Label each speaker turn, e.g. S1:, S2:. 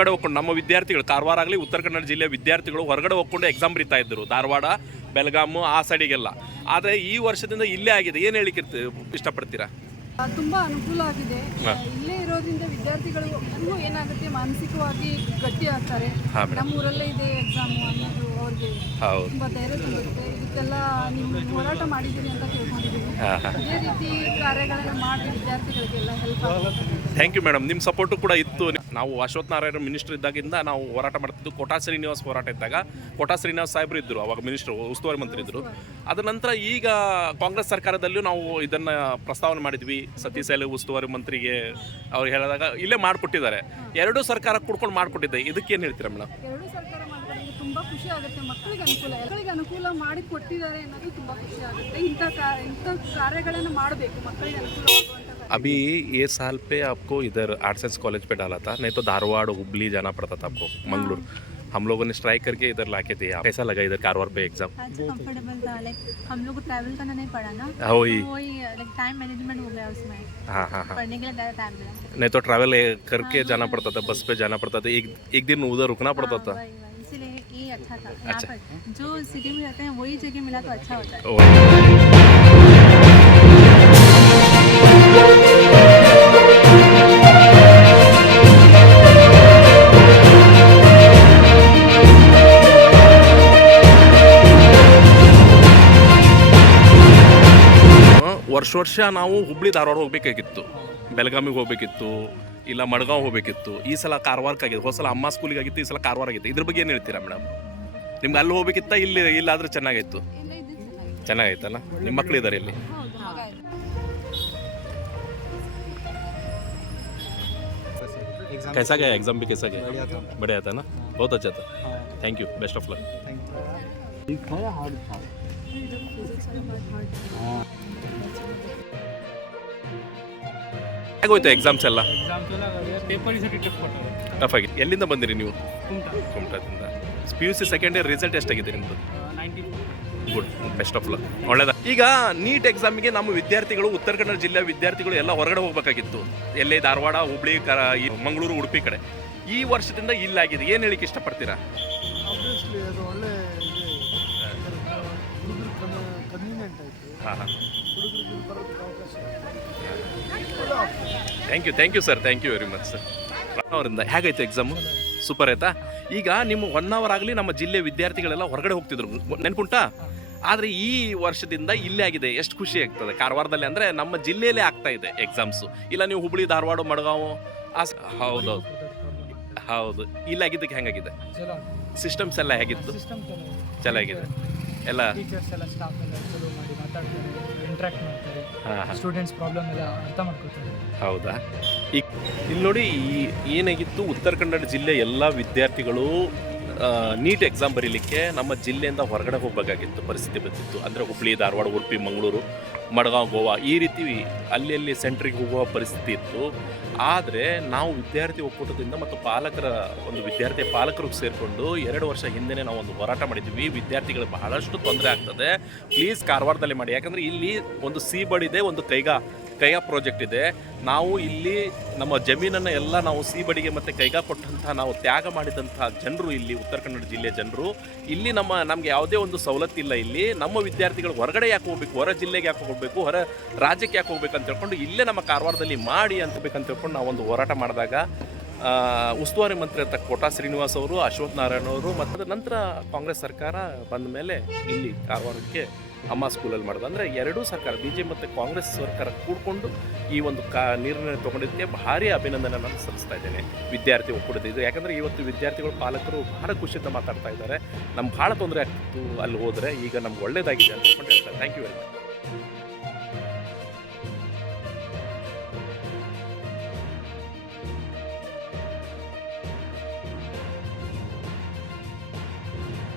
S1: ಹೊರಗಡೆ ಹೋಗ್ಕೊಂಡು ನಮ್ಮ ವಿದ್ಯಾರ್ಥಿಗಳು ಕಾರವಾರ ಆಗಲಿ ಉತ್ತರ ಕನ್ನಡ ಜಿಲ್ಲೆಯ ವಿದ್ಯಾರ್ಥಿಗಳು ಹೊರಗಡೆ ಹೋಗ್ಕೊಂಡು ಎಕ್ಸಾಮ್ ಬರೀತಾ ಇದ್ದರು ಧಾರವಾಡ ಬೆಳಗಾಮು ಆ ಸೈಡಿಗೆಲ್ಲ. ಆದರೆ ಈ ವರ್ಷದಿಂದ ಇಲ್ಲೇ ಆಗಿದೆ. ಏನು ಹೇಳಿಕ್ಕೆ ಇಷ್ಟಪಡ್ತೀರಾ?
S2: ತುಂಬ ತುಂಬಾ ಅನುಕೂಲ ಆಗಿದೆ. ಇಲ್ಲೇ ಇರೋದ್ರಿಂದ ವಿದ್ಯಾರ್ಥಿಗಳು ಇನ್ನೂ ಏನಾಗುತ್ತೆ ಮಾನಸಿಕವಾಗಿ ಗಟ್ಟಿ ಆಗ್ತಾರೆ. ನಮ್ಮ ಊರಲ್ಲೇ ಇದೆ ಎಕ್ಸಾಮು ಅನ್ನೋದು ಅವ್ರಿಗೆ ತುಂಬಾ ಧೈರ್ಯ ತುಂಬುತ್ತೆ. ಇದಕ್ಕೆಲ್ಲ ನೀವು ಹೋರಾಟ ಮಾಡಿದ್ದೀರಿ ಅಂತ ತಿಳ್ಕೊಂಡಿದ್ದೀವಿ. ಇದೇ ರೀತಿ ಕಾರ್ಯಗಳನ್ನ ಮಾಡಿ ವಿದ್ಯಾರ್ಥಿಗಳಿಗೆಲ್ಲ ಹೆಲ್ಪ್ ಆಗುತ್ತೆ
S1: ಥ್ಯಾಂಕ್ ಯು ಮೇಡಮ್ ನಿಮ್ಮ ಸಪೋರ್ಟು ಕೂಡ ಇತ್ತು. ನಾವು ಅಶ್ವಥ್ ನಾರಾಯಣ ಮಿನಿಸ್ಟರ್ ಇದ್ದಾಗಿಂದ ನಾವು ಹೋರಾಟ ಮಾಡ್ತಿದ್ದು. ಕೋಟಾ ಶ್ರೀನಿವಾಸ್ ಹೋರಾಟ ಇದ್ದಾಗ ಕೋಟಾ ಶ್ರೀನಿವಾಸ್ ಸಾಹೇಬ್ರು ಇದ್ದರು ಅವಾಗ ಮಿನಿಸ್ಟರ್ ಉಸ್ತುವಾರಿ ಮಂತ್ರಿ ಇದ್ದರು ಅದ ನಂತರ ಈಗ ಕಾಂಗ್ರೆಸ್ ಸರ್ಕಾರದಲ್ಲೂ ನಾವು ಇದನ್ನು ಪ್ರಸ್ತಾವನೆ ಮಾಡಿದ್ವಿ. ಸತೀಶ್ ಸೈಲ್ ಉಸ್ತುವಾರಿ ಮಂತ್ರಿಗೆ ಅವ್ರು ಹೇಳಿದಾಗ ಇಲ್ಲೇ ಮಾಡಿಕೊಟ್ಟಿದ್ದಾರೆ. ಎರಡೂ ಸರ್ಕಾರ ಕುಡ್ಕೊಂಡು ಮಾಡಿಕೊಟ್ಟಿದ್ದೆ. ಇದಕ್ಕೇನು ಹೇಳ್ತೀರಾ ಮೇಡಮ್
S2: ತುಂಬಾ ಖುಷಿ ಆಗುತ್ತೆ ಮಕ್ಕಳಿಗೆ ಅನುಕೂಲ ಮಕ್ಕಳಿಗೆ ಅನುಕೂಲ ಮಾಡಿ ಕೊಟ್ಟಿದ್ದಾರೆ ಅನ್ನೋದು ತುಂಬಾ ಖುಷಿ ಆಗುತ್ತೆ ಇಂಥ ಕಾ ಇಂಥ ಕಾರ್ಯಗಳನ್ನು ಮಾಡಬೇಕು ಮಕ್ಕಳಿಗೆ ಅನುಕೂಲ ಆಗುವಂಥ ಕಾರ್ಯ.
S1: अभी ये साल पे आपको इधर आर्ट्स साइंस कॉलेज पे डाला था नहीं तो धारवाड़ हुबली जाना पड़ता था आपको मंगलुरु हम लोगों ने स्ट्राइक करके इधर लाके दिया कैसा लगा इधर कारवार पे एग्जाम
S3: अच्छा कंफर्टेबल था लाइक हम लोग को ट्रैवल करना नहीं पड़ा ना
S1: वही
S3: तो वही लाइक टाइम मैनेजमेंट हो गया उसमें
S1: हाँ हाँ हाँ
S3: पढ़ने के लिए ज़्यादा टाइम मिला
S1: नहीं तो ट्रैवल करके जाना पड़ता था बस पे जाना पड़ता था एक एक दिन उधर रुकना पड़ता था
S3: वही वही इसीलिए ये अच्छा था यहाँ पर जो सिटी में रहते हैं वही जगह मिला तो अच्छा होता है
S1: ओ, ವರ್ಷ ವರ್ಷ ನಾವು ಹುಬ್ಳಿ ಧಾರವಾಡ ಹೋಗ್ಬೇಕಾಗಿತ್ತು ಬೆಳಗಾಮಿಗೆ ಹೋಗ್ಬೇಕಿತ್ತು ಇಲ್ಲ ಮಡ್ಗಾಂವ್ ಹೋಗ್ಬೇಕಿತ್ತು ಈ ಸಲ ಕಾರವಾರಕ್ಕಾಗಿದೆ ಹೋದ ಸಲ ಅಮ್ಮ ಸ್ಕೂಲಿಗಾಗಿತ್ತು ಈ ಸಲ ಕಾರವಾರ ಆಗಿತ್ತು ಇದ್ರ ಬಗ್ಗೆ ಏನು ಹೇಳ್ತೀರಾ ಮೇಡಮ್ ನಿಮ್ಗೆ ಅಲ್ಲಿ ಹೋಗ್ಬೇಕಿತ್ತ ಇಲ್ಲಿ ಇಲ್ಲಾದ್ರೆ ಚೆನ್ನಾಗಿತ್ತು
S2: ಇಲ್ಲ ಇದು ಚೆನ್ನಾಗಿದೆ
S1: ಚೆನ್ನಾಗೈತಲ್ಲ ನಿಮ್ಮ ಮಕ್ಳು ಇದ್ದಾರೆ ಇಲ್ಲಿ
S2: ಹೌದು ಮಗ ಇದೆ
S1: कैसा गया एग्जाम भी कैसा गया बढ़िया था ना बहुत अच्छा था thank you best of luck ಹೇಗೋಯ್ತು exams ಎಲ್ಲ?
S4: ಟಫ್
S1: ಆಗಿ. ಎಲ್ಲಿಂದ ಬಂದಿರಿ ನೀವು? P U C second year result ಎಷ್ಟಾಗಿದೆ ನಿಮ್ಮದು
S4: ninety
S1: good best of luck ಒಳ್ಳೇದ. ಈಗ ನೀಟ್ ಎಕ್ಸಾಮಿಗೆ ನಮ್ಮ ವಿದ್ಯಾರ್ಥಿಗಳು, ಉತ್ತರ ಕನ್ನಡ ಜಿಲ್ಲೆಯ ವಿದ್ಯಾರ್ಥಿಗಳು ಎಲ್ಲ ಹೊರಗಡೆ ಹೋಗ್ಬೇಕಾಗಿತ್ತು. ಎಲ್ಲೇ? ಧಾರವಾಡ, ಹುಬ್ಳಿ ಕರ ಮಂಗಳೂರು, ಉಡುಪಿ ಕಡೆ. ಈ ವರ್ಷದಿಂದ ಇಲ್ಲಾಗಿದೆ. ಏನು ಹೇಳಿಕ್ಕೆ ಇಷ್ಟಪಡ್ತೀರಾ?
S5: ಒಳ್ಳೆ
S1: ಹಾಂ ಹಾಂ
S5: ಹುಡುಗರಿಗೆ ಬರೋದಕ್ಕೆ ಅವಕಾಶ
S1: thank you thank you sir thank you very much sir ಅವರಿಂದ ಹೇಗಾಯ್ತು ಎಕ್ಸಾಮು ಸೂಪರ್ ಆಯ್ತಾ? ಈಗ ನಿಮ್ಮ ಒನ್ ಅವರ್ ಆಗಲಿ ನಮ್ಮ ಜಿಲ್ಲೆ ವಿದ್ಯಾರ್ಥಿಗಳೆಲ್ಲ ಹೊರಗಡೆ ಹೋಗ್ತಿದ್ರು. ನೆನ್ಪುಂಟಾ? ಆದರೆ ಈ ವರ್ಷದಿಂದ ಇಲ್ಲೇ ಆಗಿದೆ. ಎಷ್ಟು ಖುಷಿ ಆಗ್ತದೆ. ಕಾರವಾರದಲ್ಲಿ ಅಂದರೆ ನಮ್ಮ ಜಿಲ್ಲೆಯಲ್ಲೇ ಆಗ್ತಾ ಇದೆ ಎಕ್ಸಾಮ್ಸು ಇಲ್ಲ ನೀವು ಹುಬ್ಳಿ ಧಾರವಾಡ ಮಡಗಾವು ಹೌದೌದು ಹೌದು ಇಲ್ಲಾಗಿದ್ದಕ್ಕೆ ಹೆಂಗಾಗಿದೆ? ಸಿಸ್ಟಮ್ಸ್ ಎಲ್ಲ ಹೇಗಿತ್ತು? ಚೆನ್ನಾಗಿದೆ. ಎಲ್ಲ
S4: ಮಾತಾಡ್ತಾರೆ ಇಂಟ್ರಾಕ್ಟ್ ಮಾಡ್ತಾರೆ ಸ್ಟೂಡೆಂಟ್ಸ್ ಪ್ರಾಬ್ಲಮ್ ಎಲ್ಲ ಅರ್ಥ ಮಾಡ್ಕೊತಾರೆ.
S1: ಹೌದಾ? ಈಗ ಇಲ್ಲಿ ನೋಡಿ ಈ ಏನಾಗಿತ್ತು ಉತ್ತರ ಕನ್ನಡ ಜಿಲ್ಲೆ ಎಲ್ಲ ವಿದ್ಯಾರ್ಥಿಗಳು ನೀಟ್ ಎಕ್ಸಾಮ್ ಬರೀಲಿಕ್ಕೆ ನಮ್ಮ ಜಿಲ್ಲೆಯಿಂದ ಹೊರಗಡೆ ಹೋಗಬೇಕಾಗಿತ್ತು ಪರಿಸ್ಥಿತಿ ಬಂದಿತ್ತು. ಅಂದರೆ ಹುಬ್ಬಳ್ಳಿ ಧಾರವಾಡ ಉಡುಪಿ ಮಂಗಳೂರು. ಮಡ್ಗಾಂವ್ ಗೋವಾ, ಈ ರೀತಿ ಅಲ್ಲಿ ಅಲ್ಲಿ ಸೆಂಟ್ರಿಗೆ ಹೋಗುವ ಪರಿಸ್ಥಿತಿ ಇತ್ತು. ಆದರೆ ನಾವು ವಿದ್ಯಾರ್ಥಿ ಒಕ್ಕೂಟದಿಂದ ಮತ್ತು ಪಾಲಕರ ಒಂದು ವಿದ್ಯಾರ್ಥಿ ಪಾಲಕರು ಸೇರಿಕೊಂಡು ಎರಡು ವರ್ಷ ಹಿಂದೆನೇ ನಾವು ಒಂದು ಹೋರಾಟ ಮಾಡಿದ್ವಿ. ವಿದ್ಯಾರ್ಥಿಗಳಿಗೆ ಬಹಳಷ್ಟು ತೊಂದರೆ ಆಗ್ತದೆ. ಪ್ಲೀಸ್ ಕಾರವಾರದಲ್ಲಿ ಮಾಡಿ. ಯಾಕಂದರೆ ಇಲ್ಲಿ ಒಂದು ಸೀ ಬಡಿದೆ ಒಂದು ಕೈಗಾ ಕೈಗಾ ಪ್ರಾಜೆಕ್ಟ್ ಇದೆ. ನಾವು ಇಲ್ಲಿ ನಮ್ಮ ಜಮೀನನ್ನು ಎಲ್ಲ ನಾವು ಸಿ ಬಡಿಗೆ ಮತ್ತು ಕೈಗಾ ಕೊಟ್ಟಂತಹ ನಾವು ತ್ಯಾಗ ಮಾಡಿದಂತಹ ಜನರು ಇಲ್ಲಿ ಉತ್ತರ ಕನ್ನಡ ಜಿಲ್ಲೆಯ ಜನರು. ಇಲ್ಲಿ ನಮ್ಮ ನಮಗೆ ಯಾವುದೇ ಒಂದು ಸವಲತ್ತಿಲ್ಲ ಇಲ್ಲಿ. ನಮ್ಮ ವಿದ್ಯಾರ್ಥಿಗಳು ಹೊರಗಡೆ ಯಾಕೆ ಹೋಗ್ಬೇಕು? ಹೊರ ಜಿಲ್ಲೆಗೆ ಯಾಕೆ ಹೋಗಬೇಕು? ಹೊರ ರಾಜ್ಯಕ್ಕೆ ಯಾಕೆ ಹೋಗ್ಬೇಕು ಅಂತ ಹೇಳ್ಕೊಂಡು ಇಲ್ಲೇ ನಮ್ಮ ಕಾರವಾರದಲ್ಲಿ ಮಾಡಿ ಅಂತ ಬೇಕಂತ ಹೇಳ್ಕೊಂಡು ನಾವು ಒಂದು ಹೋರಾಟ ಮಾಡಿದಾಗ ಉಸ್ತುವಾರಿ ಮಂತ್ರಿ ಅಂತ ಕೋಟಾ ಶ್ರೀನಿವಾಸ್ ಅವರು, ಅಶ್ವಥ್ ನಾರಾಯಣ ಅವರು ಮತ್ತು ನಂತರ ಕಾಂಗ್ರೆಸ್ ಸರ್ಕಾರ ಬಂದ ಮೇಲೆ ಇಲ್ಲಿ ಕಾರವಾರಕ್ಕೆ ಅಮ್ಮ ಸ್ಕೂಲಲ್ಲಿ ಮಾಡೋದು. ಅಂದರೆ ಎರಡೂ ಸರ್ಕಾರ ಬಿ ಜೆ ಮತ್ತು ಕಾಂಗ್ರೆಸ್ ಸರ್ಕಾರ ಕೂಡ್ಕೊಂಡು ಈ ಒಂದು ಕಾ ನಿರ್ಣಯ ತೊಗೊಂಡಿದ್ದಕ್ಕೆ ಭಾರಿ ಅಭಿನಂದನೆ ನಾನು ಸಲ್ಲಿಸ್ತಾ ಇದ್ದೇನೆ. ವಿದ್ಯಾರ್ಥಿ ಒಕ್ಕೂಟದ ಇದು. ಯಾಕಂದರೆ ಇವತ್ತು ವಿದ್ಯಾರ್ಥಿಗಳು, ಪಾಲಕರು ಭಾಳ ಖುಷಿಯಿಂದ ಮಾತಾಡ್ತಾ ಇದ್ದಾರೆ. ನಮ್ಗೆ ಭಾಳ ತೊಂದರೆ ಆಗ್ತಿತ್ತು ಅಲ್ಲಿ ಹೋದರೆ, ಈಗ ನಮ್ಗೆ ಒಳ್ಳೇದಾಗಿದೆ ಅಂತ ಹೇಳ್ತಾರೆ ಥ್ಯಾಂಕ್ ಯು ವೆರಿ ಮಚ್